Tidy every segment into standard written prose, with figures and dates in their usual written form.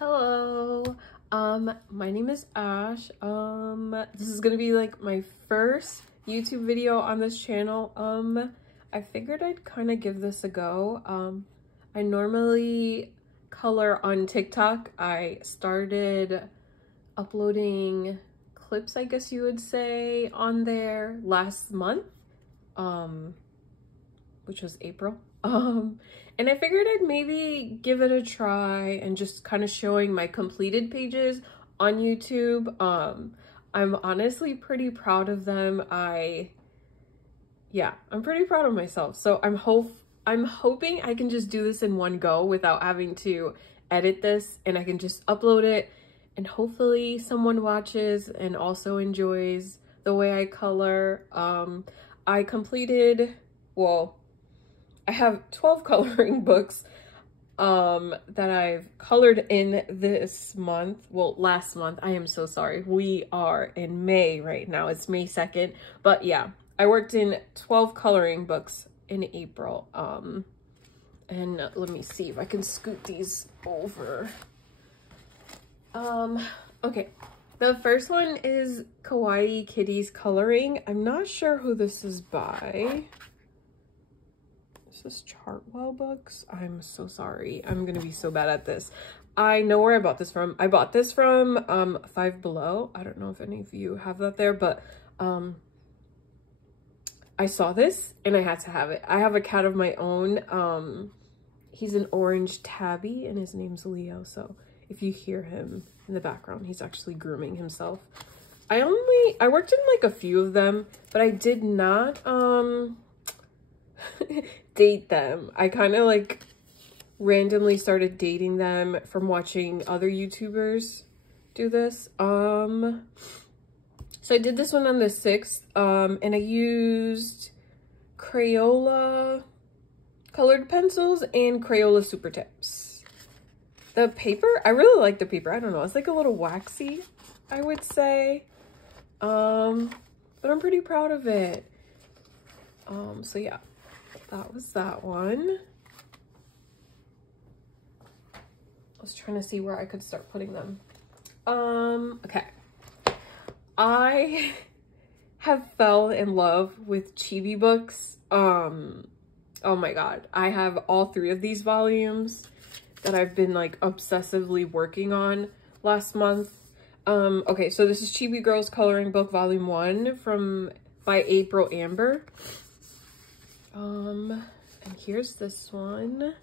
Hello, my name is Ash. This is gonna be like my first YouTube video on this channel. I figured I'd kind of give this a go. I normally color on TikTok. I started uploading clips, I guess you would say, on there last month, which was April. And I figured I'd maybe give it a try and just kind of showing my completed pages on YouTube. I'm honestly pretty proud of them. I'm pretty proud of myself. So I'm hoping I can just do this in one go without having to edit this, and I can just upload it and hopefully someone watches and also enjoys the way I color. I completed, well, I have 12 coloring books that I've colored in this month. Well, last month. I am so sorry. We are in May right now. It's May 2nd. But yeah, I worked in 12 coloring books in April. And let me see if I can scoot these over. Okay. The first one is Kawaii Kitties Coloring. I'm not sure who this is by. This is Chartwell Books. I'm so sorry. I'm gonna be so bad at this. I know where I bought this from. I bought this from Five Below. I don't know if any of you have that there, but I saw this and I had to have it. I have a cat of my own. He's an orange tabby and his name's Leo. So if you hear him in the background, he's actually grooming himself. I worked in like a few of them, but I did not date them. I kind of like randomly started dating them from watching other YouTubers do this. So I did this one on the 6th, and I used Crayola colored pencils and Crayola super tips. The paper, I really like the paper. I don't know, it's like a little waxy, I would say, but I'm pretty proud of it. So yeah, that was that one. I was trying to see where I could start putting them. Okay. I have fell in love with Chibi books. Oh my god. I have all 3 of these volumes that I've been like obsessively working on last month. Okay, so this is Chibi Girls Coloring Book Volume 1 by April Amber. And here's this one.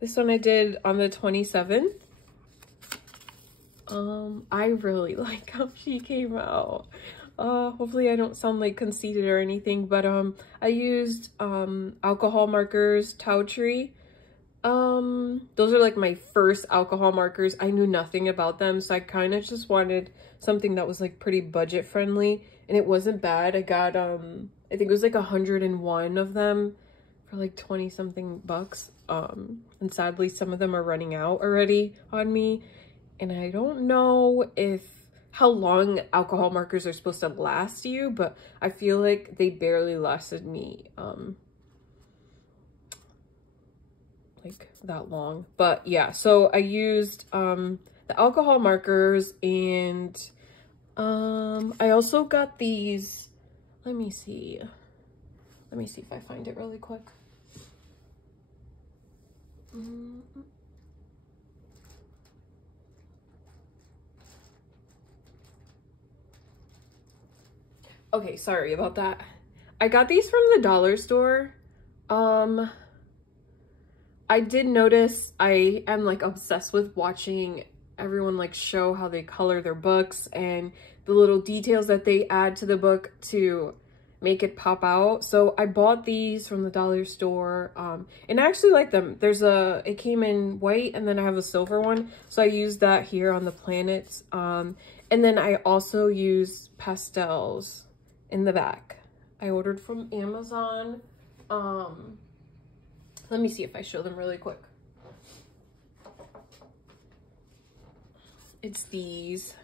This one I did on the 27th. I really like how she came out. Hopefully I don't sound like conceited or anything, but I used alcohol markers, Tau Tree. Those are like my first alcohol markers. I knew nothing about them, so I kind of just wanted something that was like pretty budget friendly, and it wasn't bad. I got I think it was like 101 of them for like 20 something bucks. And sadly some of them are running out already on me, and I don't know how long alcohol markers are supposed to last you, but I feel like they barely lasted me like that long. But yeah, so I used the alcohol markers, and I also got these. Let me see if I find it really quick. Okay, sorry about that. I got these from the dollar store. I did notice I am like obsessed with watching everyone like show how they color their books and the little details that they add to the book to make it pop out. So I bought these from the dollar store, and I actually like them. It came in white, and then I have a silver one, so I used that here on the planets. And then I also used pastels in the back. I ordered from Amazon. Let me see if I show them really quick. It's these.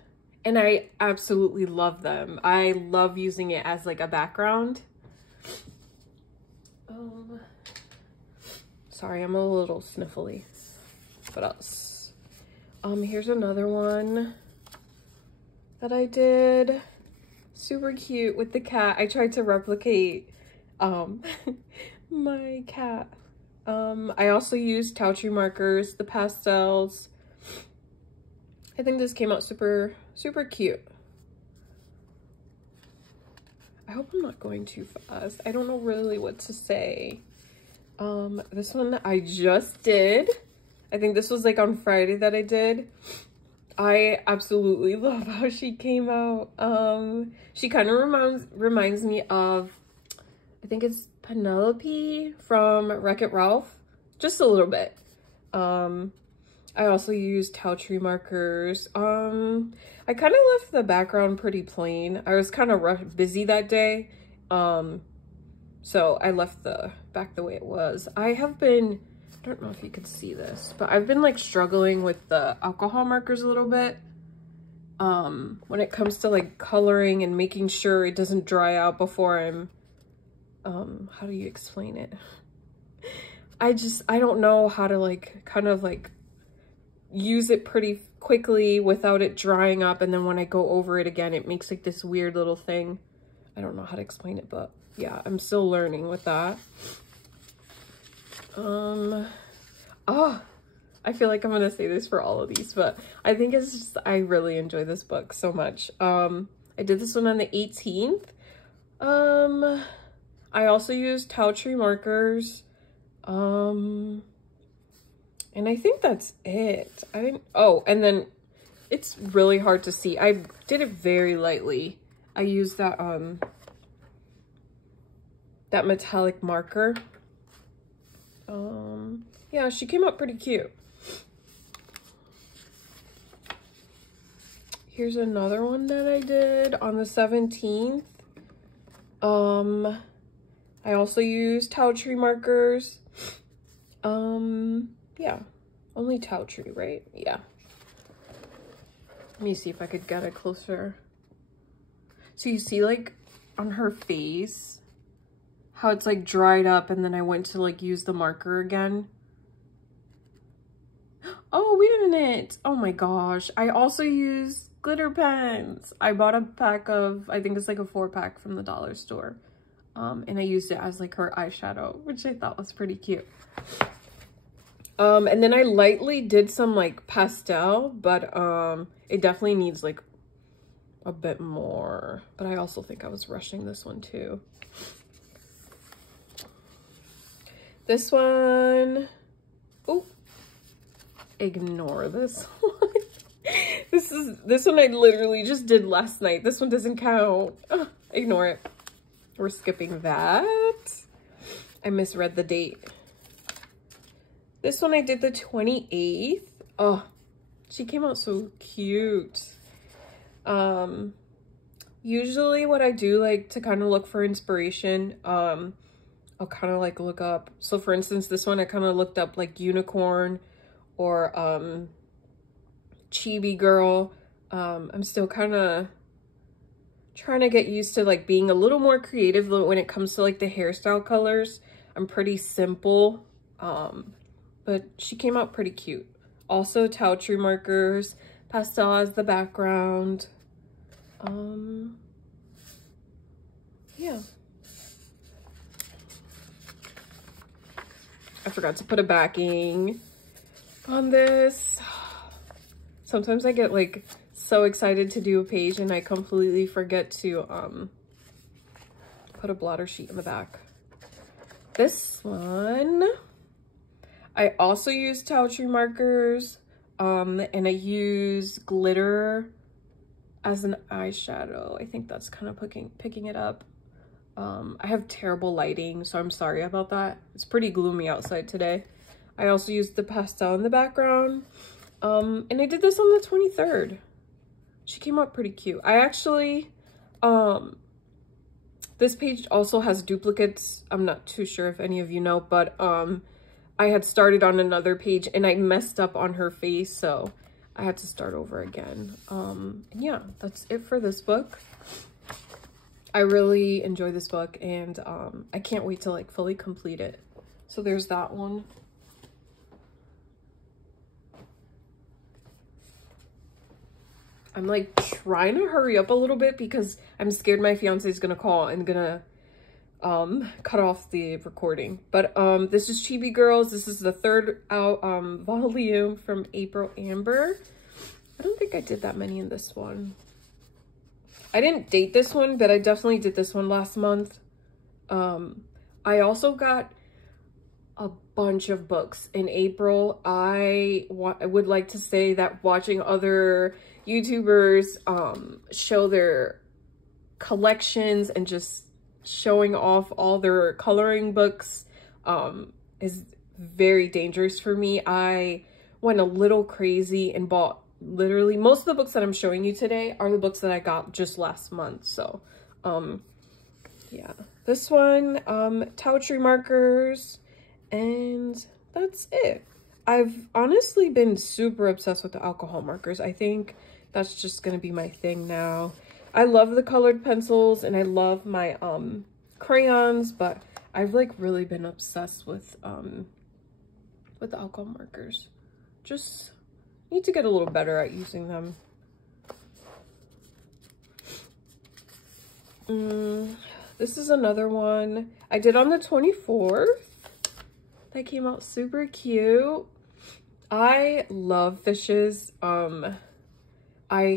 And I absolutely love them. I love using it as like a background. Sorry, I'm a little sniffly. What else? Here's another one that I did. Super cute with the cat. I tried to replicate my cat. I also used Tauchi markers, the pastels. I think this came out super cute. I hope I'm not going too fast. I don't know really what to say. This one I just did. I think this was like on Friday that I did. I absolutely love how she came out. She kind of reminds me of, I think it's Penelope from Wreck-It Ralph, just a little bit. I also used Tauchi markers. I kind of left the background pretty plain. I was kind of busy that day, so I left the back the way it was. I don't know if you could see this, but I've been like struggling with the alcohol markers a little bit when it comes to like coloring and making sure it doesn't dry out before I'm how do you explain it? I don't know how to like kind of like use it pretty quickly without it drying up, and then when I go over it again it makes like this weird little thing. I don't know how to explain it, but yeah, I'm still learning with that. Oh, I feel like I'm gonna say this for all of these, but I think it's just, I really enjoy this book so much. I did this one on the 18th. I also used Tauchi markers. And I think that's it. Oh, and then it's really hard to see. I did it very lightly. I used that, that metallic marker. Yeah, she came out pretty cute. Here's another one that I did on the 17th. I also used Tauchi markers. Yeah, only Tauchi, right? Yeah. Let me see if I could get it closer. So you see like on her face how it's like dried up, and then I went to like use the marker again. Oh, wait a minute. Oh my gosh. I also used glitter pens. I bought a pack of, I think it's like a 4-pack from the dollar store. And I used it as like her eyeshadow, which I thought was pretty cute. And then I lightly did some like pastel, but it definitely needs like a bit more. But I also think I was rushing this one too. This one, oh, ignore this one. This one I literally just did last night. This one doesn't count. Ugh, ignore it. We're skipping that. I misread the date. This one I did the 28th. Oh, she came out so cute. Usually what I do like to kind of look for inspiration, I'll kind of like look up. So for instance, this one I kind of looked up like unicorn or Chibi Girl. I'm still kind of trying to get used to like being a little more creative when it comes to like the hairstyle colors. I'm pretty simple, but she came out pretty cute. Also Tauchi markers, pastel as the background. Yeah. I forgot to put a backing on this. Sometimes I get like so excited to do a page and I completely forget to put a blotter sheet in the back. This one, I also use Tauchi markers, and I use glitter as an eyeshadow. I think that's kind of picking it up. I have terrible lighting, so I'm sorry about that. It's pretty gloomy outside today. I also used the pastel in the background. And I did this on the 23rd. She came out pretty cute. I actually, this page also has duplicates. I'm not too sure if any of you know, but I had started on another page and I messed up on her face, so I had to start over again. And yeah, that's it for this book. I really enjoy this book, and I can't wait to like fully complete it. So there's that one. I'm like trying to hurry up a little bit because I'm scared my fiance is gonna call and gonna cut off the recording. But this is Chibi Girls. This is the third out volume from April Amber. I don't think I did that many in this one. I didn't date this one, but I definitely did this one last month. I also got a bunch of books in April. I would like to say that watching other YouTubers show their collections and just showing off all their coloring books is very dangerous for me. I went a little crazy and bought literally most of the books that I'm showing you today are the books that I got just last month. So yeah, this one, Towtree markers, and that's it. I've honestly been super obsessed with the alcohol markers. I think that's just gonna be my thing now. I love the colored pencils and I love my crayons, but I've like really been obsessed with the alcohol markers. Just need to get a little better at using them. This is another one I did on the 24th. That came out super cute. I love fishes. I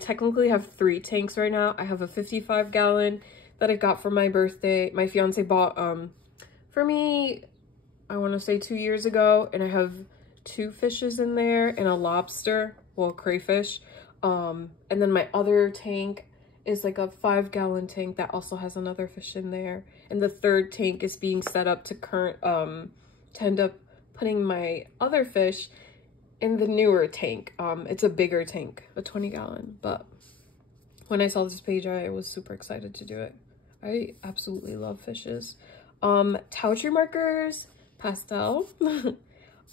technically have 3 tanks right now. I have a 55-gallon that I got for my birthday. My fiance bought for me, I want to say 2 years ago, and I have 2 fishes in there and a lobster, well, crayfish. And then my other tank is like a 5-gallon tank that also has another fish in there. And the 3rd tank is being set up to end up putting my other fish in the newer tank. It's a bigger tank, a 20-gallon. But when I saw this page, I was super excited to do it. I absolutely love fishes. Towtree markers, pastel.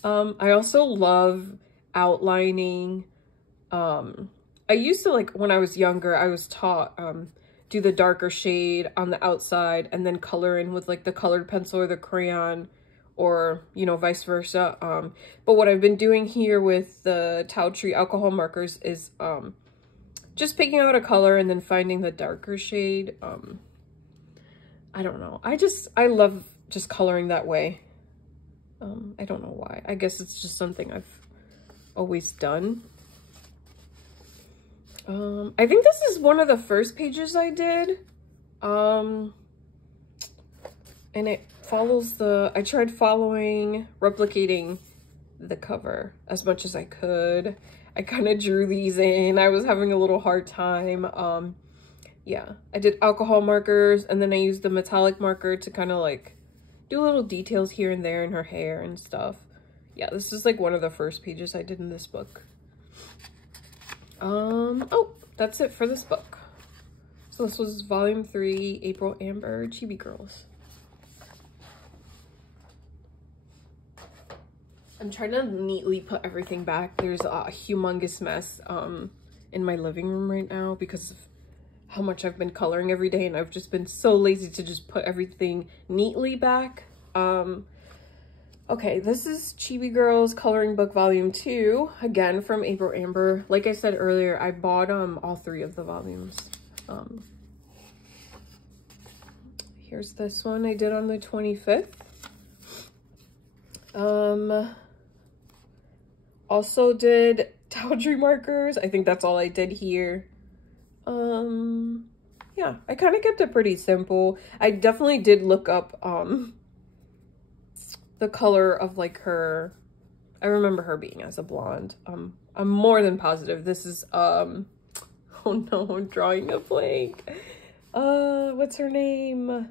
I also love outlining. I used to, like, when I was younger, I was taught do the darker shade on the outside and then color in with like the colored pencil or the crayon, or, you know, vice versa. But what I've been doing here with the Towtree alcohol markers is just picking out a color and then finding the darker shade. I don't know. I love just coloring that way. I don't know why. I guess it's just something I've always done. I think this is one of the first pages I did. And it follows I tried replicating the cover as much as I could. I kind of drew these in. I was having a little hard time. Yeah, I did alcohol markers, and then I used the metallic marker to kind of like do little details here and there in her hair and stuff. Yeah, this is like one of the first pages I did in this book. Oh, that's it for this book. So this was volume 3, April Amber, Chibi Girls. I'm trying to neatly put everything back. There's a humongous mess in my living room right now because of how much I've been coloring every day, and I've just been so lazy to just put everything neatly back. Okay, this is Chibi Girls Coloring Book Volume 2, again from April Amber. Like I said earlier, I bought all 3 of the volumes. Here's this one I did on the 25th. Also did Towtree markers. I think that's all I did here. Yeah, I kind of kept it pretty simple. I definitely did look up the color of like her. I remember her being as a blonde. I'm more than positive this is oh no, I'm drawing a blank. What's her name?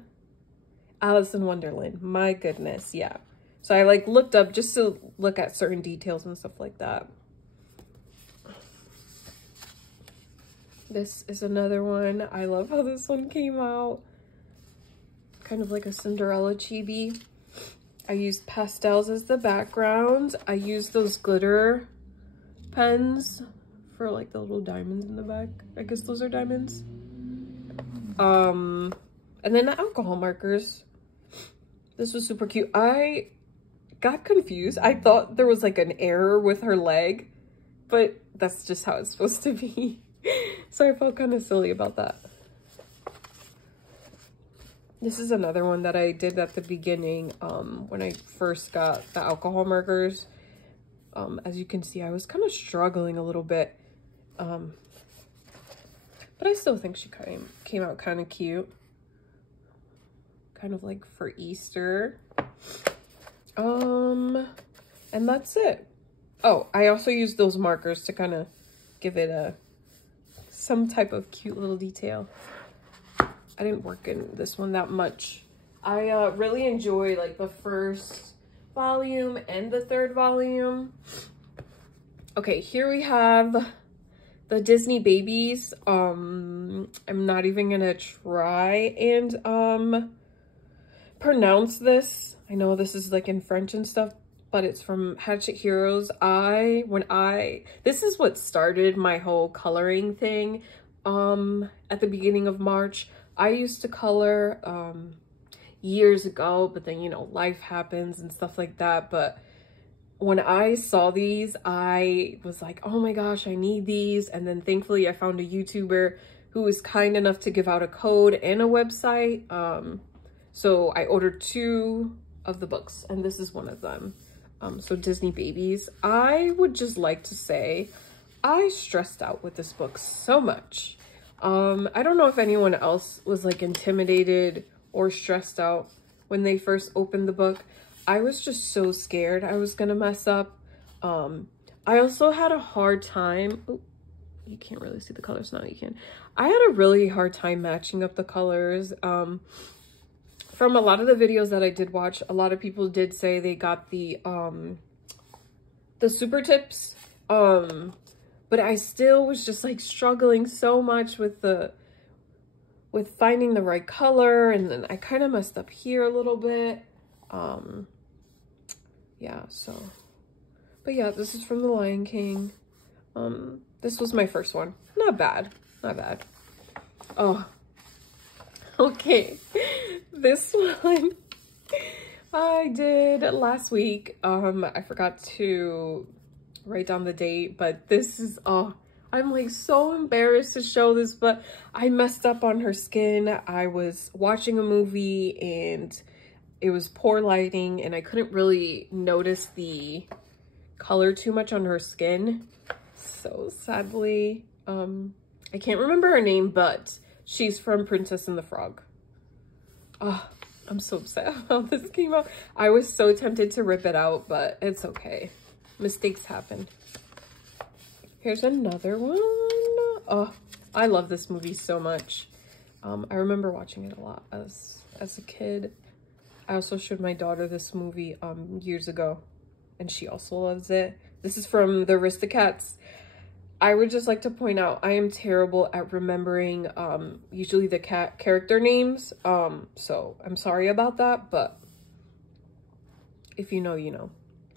Alice in Wonderland. My goodness, yeah. So I like looked up just to look at certain details and stuff like that. This is another one. I love how this one came out. Kind of like a Cinderella chibi. I used pastels as the background. I used those glitter pens for like the little diamonds in the back. I guess those are diamonds. And then the alcohol markers. This was super cute. I got confused. I thought there was like an error with her leg but that's just how it's supposed to be. So I felt kind of silly about that. This is another one that I did at the beginning when I first got the alcohol markers. As you can see, I was kind of struggling a little bit. But I still think she came out kind of cute. Kind of like for Easter. And that's it. Oh, I also used those markers to kind of give it some type of cute little detail. I didn't work in this one that much. I really enjoy like the first volume and the third volume. Okay, here we have the Disney babies. I'm not even gonna try and pronounce this. I know this is like in French and stuff, but it's from Hatchet Heroes. This is what started my whole coloring thing at the beginning of March. I used to color years ago, but then, you know, life happens and stuff like that. But when I saw these, I was like, oh my gosh, I need these. And then thankfully I found a YouTuber who was kind enough to give out a code and a website. So I ordered 2 of the books, and this is one of them. So Disney Babies. I would just like to say I stressed out with this book so much. I don't know if anyone else was like intimidated or stressed out when they first opened the book. I was just so scared I was gonna mess up. I also had a hard time. Oh, you can't really see the colors now. You can. I had a really hard time matching up the colors. From a lot of the videos that I did watch, a lot of people did say they got the super tips. But I still was just like struggling so much with finding the right color, and then I kind of messed up here a little bit. Yeah, so, but yeah, this is from The Lion King. This was my first one. Not bad, not bad. Oh, okay. This one I did last week. I forgot to write down the date, but this is, I'm like so embarrassed to show this, but I messed up on her skin. I was watching a movie and it was poor lighting and I couldn't really notice the color too much on her skin. So sadly, I can't remember her name, but she's from Princess and the Frog. Oh, I'm so upset how this came out. I was so tempted to rip it out, but it's okay. Mistakes happen. Here's another one. Oh, I love this movie so much. I remember watching it a lot as a kid. I also showed my daughter this movie years ago, and she also loves it. This is from the Aristocats. I would just like to point out, I am terrible at remembering usually the character names. So I'm sorry about that, but if you know, you know.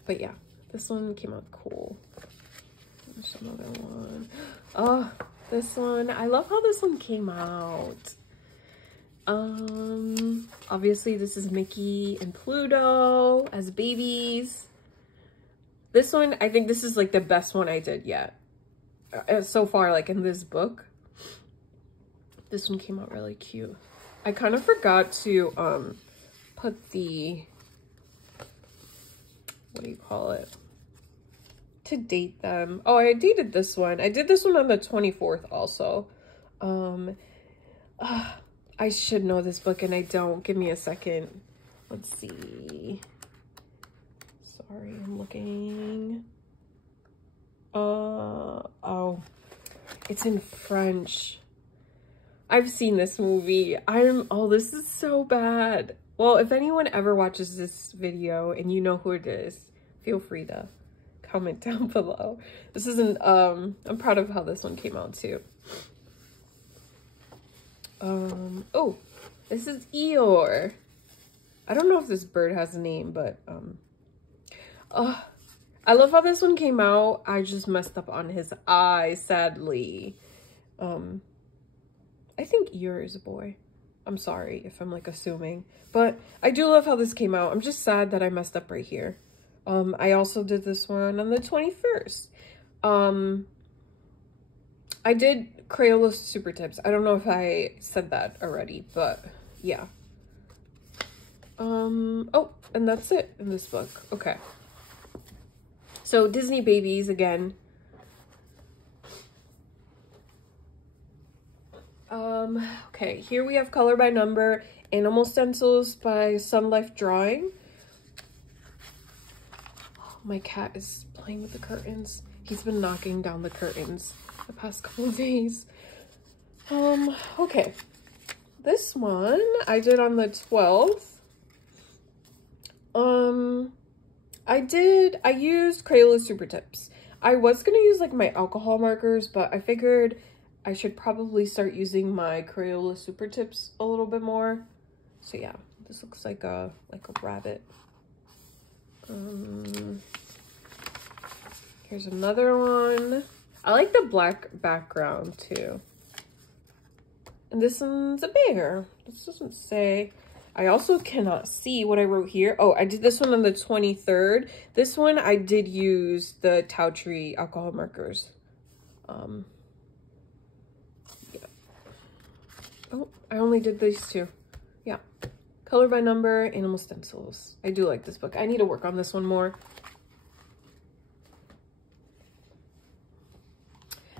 But yeah, this one came out cool. There's another one. Oh, this one. I love how this one came out. Obviously this is Mickey and Pluto as babies. This one, I think this is like the best one I did yet. So far, like in this book. This one came out really cute. I kind of forgot to put the, what do you call it, to date them. Oh, I dated this one. I did this one on the 24th also. I should know this book and I don't. Give me a second. Let's see. Sorry, I'm looking. Oh, it's in French. I've seen this movie. Oh, this is so bad. Well, if anyone ever watches this video and you know who it is, feel free to comment down below. This isn't, I'm proud of how this one came out too. Oh, this is Eeyore. I don't know if this bird has a name, but, I love how this one came out. I just messed up on his eye, sadly. I think Eeyore is a boy. I'm sorry if I'm like assuming, but I do love how this came out. I'm just sad that I messed up right here. I also did this one on the 21st. I did Crayola Super Tips. I don't know if I said that already, but yeah. Oh, and that's it in this book. Okay. So Disney Babies again. Okay, here we have Color by Number, Animal Stencils by Sun Life Drawing. Oh, my cat is playing with the curtains. He's been knocking down the curtains the past couple of days. Okay. This one I did on the 12th. I used Crayola Super Tips. I was gonna use like my alcohol markers, but I figured I should probably start using my Crayola Super Tips a little bit more. So yeah, this looks like a rabbit. Here's another one. I like the black background too. And this one's a bear. This doesn't say. I also cannot see what I wrote here. Oh, I did this one on the 23rd. This one I did use the Tau Tree alcohol markers. Yeah. Oh, I only did these two. Yeah. Color by Number, Animal Stencils. I do like this book. I need to work on this one more.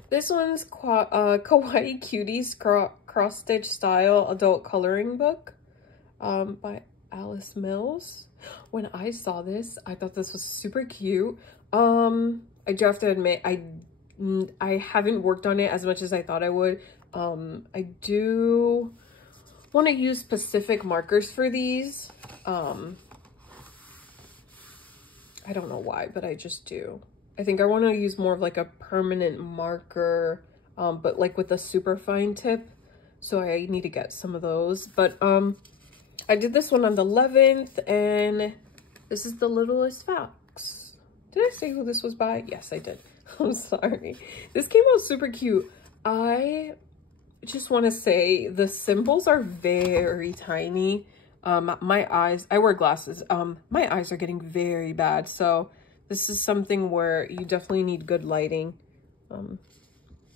This one's Kawaii Cuties Cross Stitch Style Adult Coloring Book. By Alice Mills. When I saw this, I thought this was super cute. I do have to admit, I haven't worked on it as much as I thought I would. I do want to use specific markers for these. I don't know why, but I just do. I think I want to use more of like a permanent marker, but like with a super fine tip. So I need to get some of those. But I did this one on the 11th, and this is the Littlest Fox. Did I say who this was by? Yes, I did. I'm sorry. This came out super cute. I just want to say the symbols are very tiny. My eyes, I wear glasses. My eyes are getting very bad, so this is something where you definitely need good lighting. But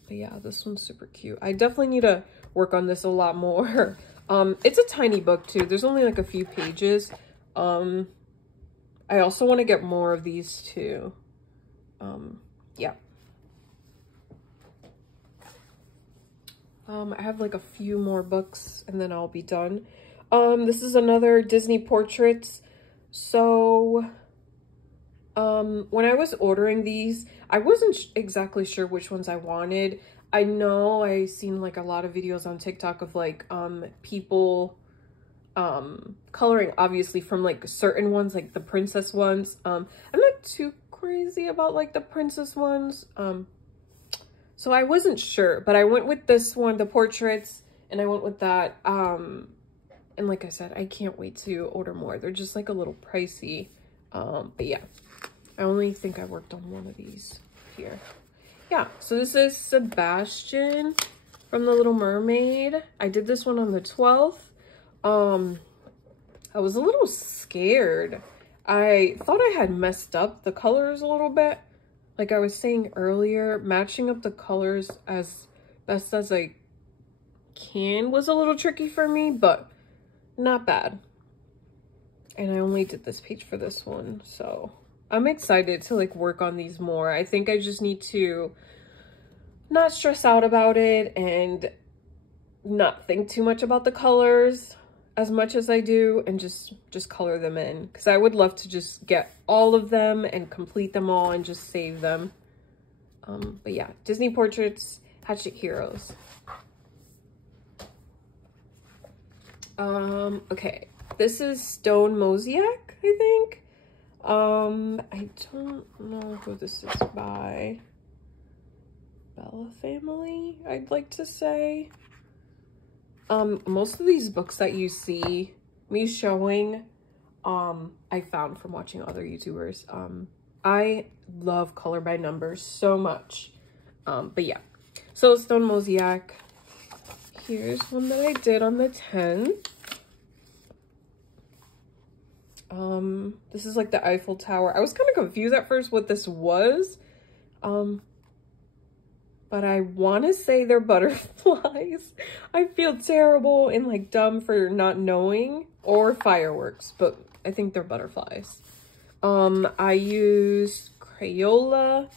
yeah, this one's super cute. I definitely need to work on this a lot more. It's a tiny book too. There's only like a few pages. I also want to get more of these too. Yeah. I have like a few more books and then I'll be done. This is another Disney Portraits. So, when I was ordering these, I wasn't exactly sure which ones I wanted. I know I seen like a lot of videos on TikTok of like people coloring obviously from like certain ones, like the princess ones. I'm not too crazy about like the princess ones. So I wasn't sure, but I went with this one, the portraits, and I went with that. And like I said, I can't wait to order more. They're just like a little pricey. But yeah, I only think I worked on one of these here. Yeah, so this is Sebastian from the Little Mermaid. I did this one on the 12th. I was a little scared. I thought I had messed up the colors a little bit. Like I was saying earlier, matching up the colors as best as I can was a little tricky for me, but not bad. And I only did this page for this one, so I'm excited to like work on these more. I think I just need to not stress out about it and not think too much about the colors as much as I do, and just color them in, because I would love to just get all of them and complete them all and just save them. But yeah, Disney Portraits, Hatchet Heroes. Okay, this is Stone Mosaic, I think. I don't know who this is by. Bella family, I'd like to say. Most of these books that you see me showing, I found from watching other YouTubers. I love Color by Numbers so much. But yeah, so Stone Mosaic. Here's one that I did on the 10th. This is like the Eiffel Tower. I was kind of confused at first what this was. but I want to say they're butterflies. I feel terrible and like dumb for not knowing, or fireworks, but I think they're butterflies. I used Crayola.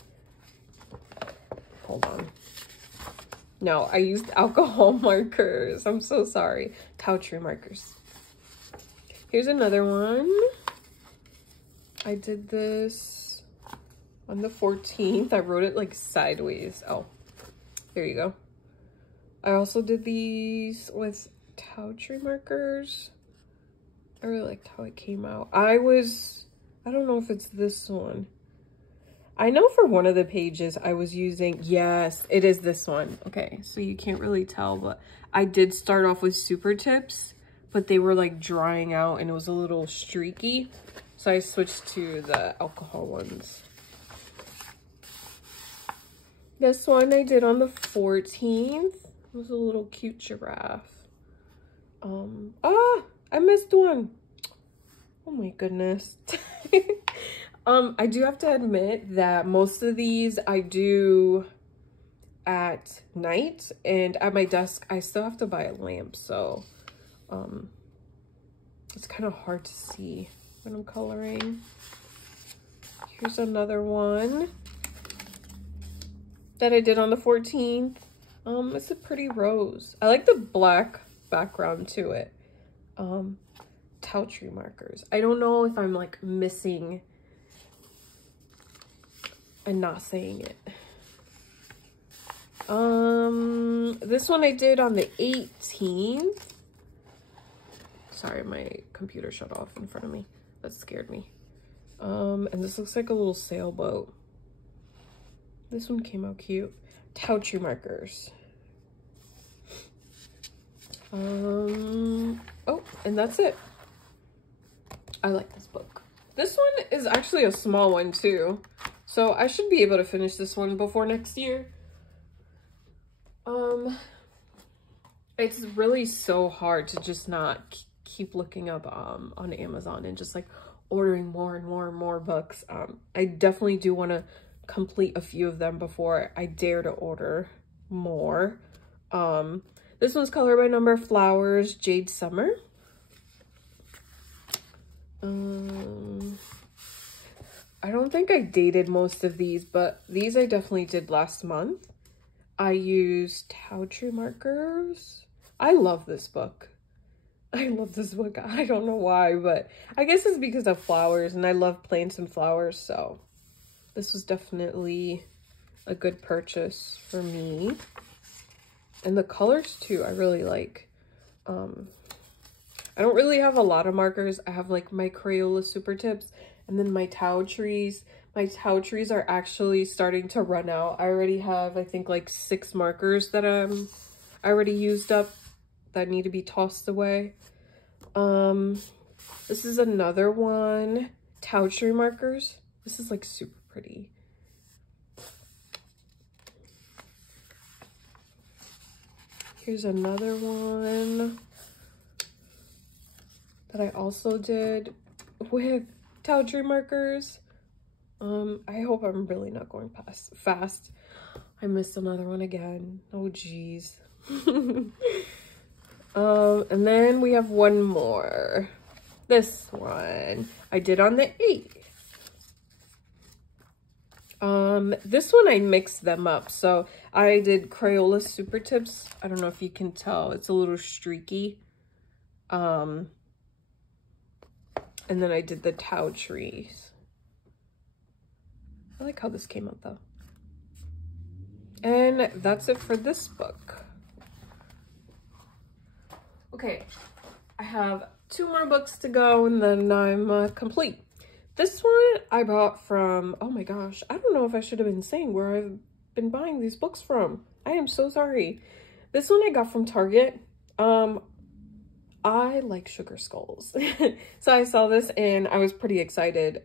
Hold on. No, I used alcohol markers. I'm so sorry. Towtree markers. Here's another one. I did this on the 14th. I wrote it like sideways. Oh, there you go. I also did these with Towtree markers. I really liked how it came out. I don't know if it's this one. I know for one of the pages I was using, yes, it is this one. Okay, so you can't really tell, but I did start off with super tips, but they were like drying out and it was a little streaky. So I switched to the alcohol ones. This one I did on the 14th. It was a little cute giraffe. I missed one. Oh my goodness. I do have to admit that most of these I do at night, and at my desk I still have to buy a lamp, so it's kind of hard to see when I'm coloring. Here's another one that I did on the 14th. It's a pretty rose. I like the black background to it. Towtree markers. I don't know if I'm like missing and not saying it. This one I did on the 18th. Sorry, my computer shut off in front of me. That scared me. And this looks like a little sailboat. This one came out cute. Towtree markers. Oh, and that's it. I like this book. This one is actually a small one too, so I should be able to finish this one before next year. It's really so hard to just not keep looking up on Amazon and just like ordering more and more and more books. I definitely do want to complete a few of them before I dare to order more. This one's Color by Number Flowers, Jade Summer. I don't think I dated most of these, but these I definitely did last month. I used Towtree markers. I love this book. I love this book. I don't know why, but I guess it's because of flowers, and I love plants and flowers, so this was definitely a good purchase for me. And the colors too, I really like. I don't really have a lot of markers. I have like my Crayola super tips and then my Towtrees. My Towtrees are actually starting to run out. I already have, I think, like 6 markers that I already used up that need to be tossed away. This is another one, Towtree markers. This is like super pretty. Here's another one that I also did with Towtree markers. I hope I'm really not going fast. I missed another one again. Oh geez. And then we have one more. This one I did on the 8th. This one I mixed them up. So I did Crayola super tips. I don't know if you can tell, it's a little streaky. And then I did the Towtrees. I like how this came out though. And that's it for this book. Okay, I have 2 more books to go and then I'm complete. This one I bought from, oh my gosh, I don't know if I should have been saying where I've been buying these books from. I am so sorry. This one I got from Target. I like sugar skulls. So I saw this and I was pretty excited.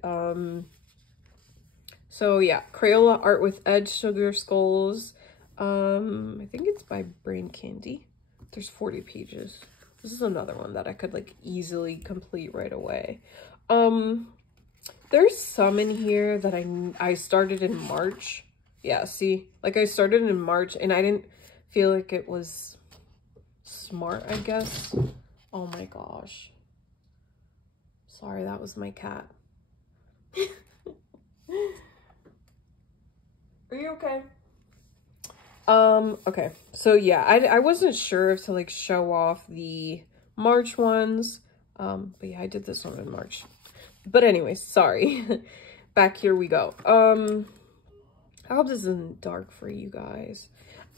So yeah, Crayola Art with Edge Sugar Skulls. I think it's by Brain Candy. There's 40 pages. This is another one that I could like easily complete right away. There's some in here that I started in March Yeah, see, like I started in March and I didn't feel like it was smart, I guess. Oh my gosh. Sorry, that was my cat. Are you okay? Okay. So yeah, I wasn't sure if to like show off the March ones. But yeah, I did this one in March. But anyways, sorry. Back here we go. I hope this isn't dark for you guys.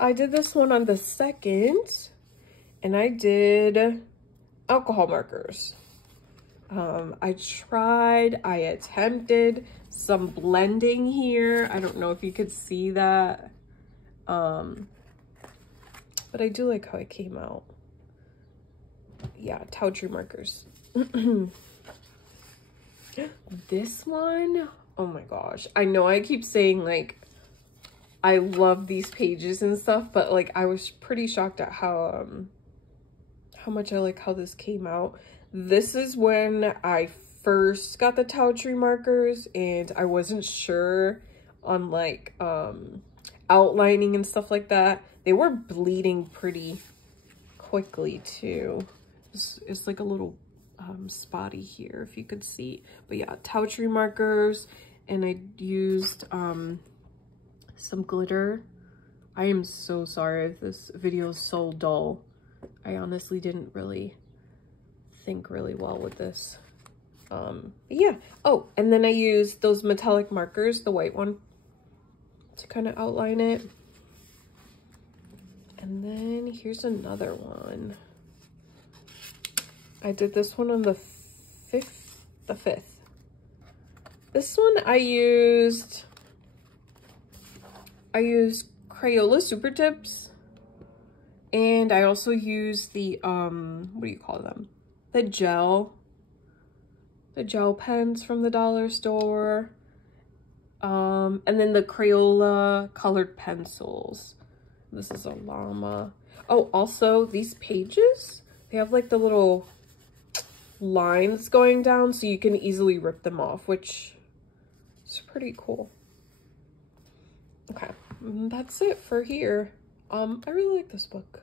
I did this one on the 2nd, and I did alcohol markers. I attempted some blending here. I don't know if you could see that. But I do like how it came out. Yeah, Towtree markers. This one, oh my gosh. I know I keep saying like, I love these pages and stuff, but like I was pretty shocked at how much I like how this came out. This is when I first got the Towtree markers and I wasn't sure on like outlining and stuff like that. They were bleeding pretty quickly too. It's like a little spotty here if you could see. But yeah, Towtree markers, and I used some glitter. I am so sorry if this video is so dull. I honestly didn't really think really well with this. But yeah. Oh, and then I used those metallic markers, the white one, to kind of outline it. And then here's another one. I did this one on the 5th. This one I used Crayola Super Tips, and I also used the what do you call them? The gel pens from the dollar store. And then the Crayola colored pencils. This is a llama. Oh, also these pages, they have like the little lines going down so you can easily rip them off, which is pretty cool. Okay, that's it for here. I really like this book.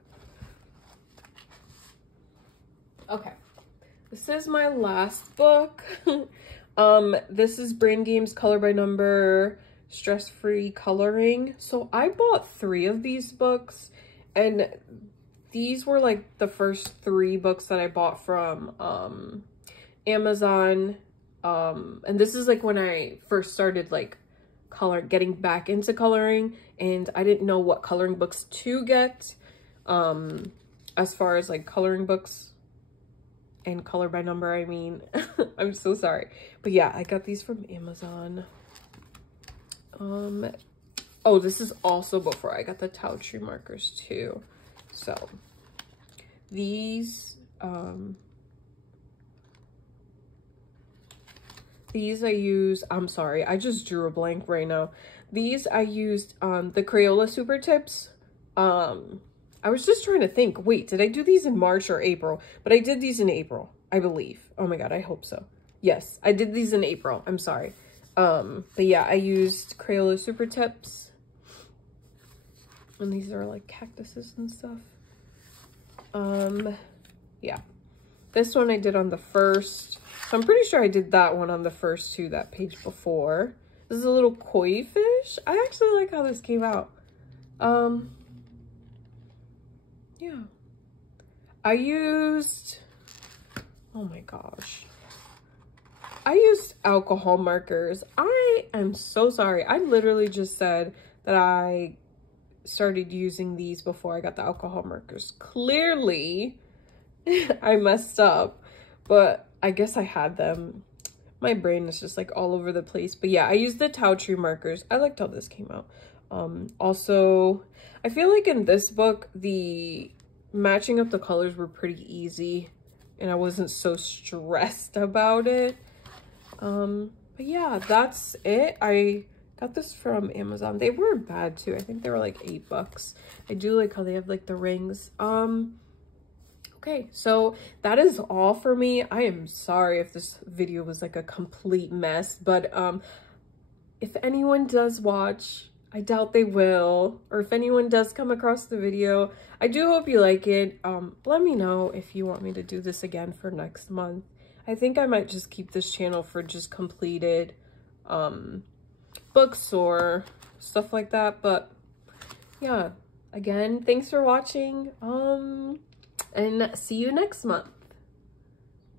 Okay, this is my last book. This is Brain Games Color by Number Stress-Free Coloring. So I bought 3 of these books, and these were like the first 3 books that I bought from Amazon. And this is like when I first started like getting back into coloring, and I didn't know what coloring books to get as far as like coloring books and color by number, I mean. I'm so sorry, but yeah, I got these from Amazon. Oh, this is also before I got the Towtree markers too. So these I use, I'm sorry, I just drew a blank right now. These I used the Crayola Super Tips. I was just trying to think, wait, did I do these in March or April? But I did these in April, I believe. Oh my god, I hope so. Yes, I did these in April. I'm sorry. But yeah, I used Crayola Super Tips. And these are like cactuses and stuff. Yeah. This one I did on the 1st. So I'm pretty sure I did that one on the 1st too, that page before. This is a little koi fish. I actually like how this came out. Yeah. I used, oh my gosh. I used alcohol markers. I am so sorry. I literally just said that I started using these before I got the alcohol markers. Clearly, I messed up, but I guess I had them. My brain is just like all over the place. But yeah, I used the Towtree markers. I liked how this came out. Also, I feel like in this book, the matching up the colors were pretty easy, and I wasn't so stressed about it. But yeah, that's it. I got this from Amazon. They weren't bad too. I think they were like $8. I do like how they have like the rings. Okay, so that is all for me. I am sorry if this video was like a complete mess, but if anyone does watch, I doubt they will. Or if anyone does come across the video, I do hope you like it. Let me know if you want me to do this again for next month. I think I might just keep this channel for just completed books or stuff like that. But yeah, again, thanks for watching. And see you next month.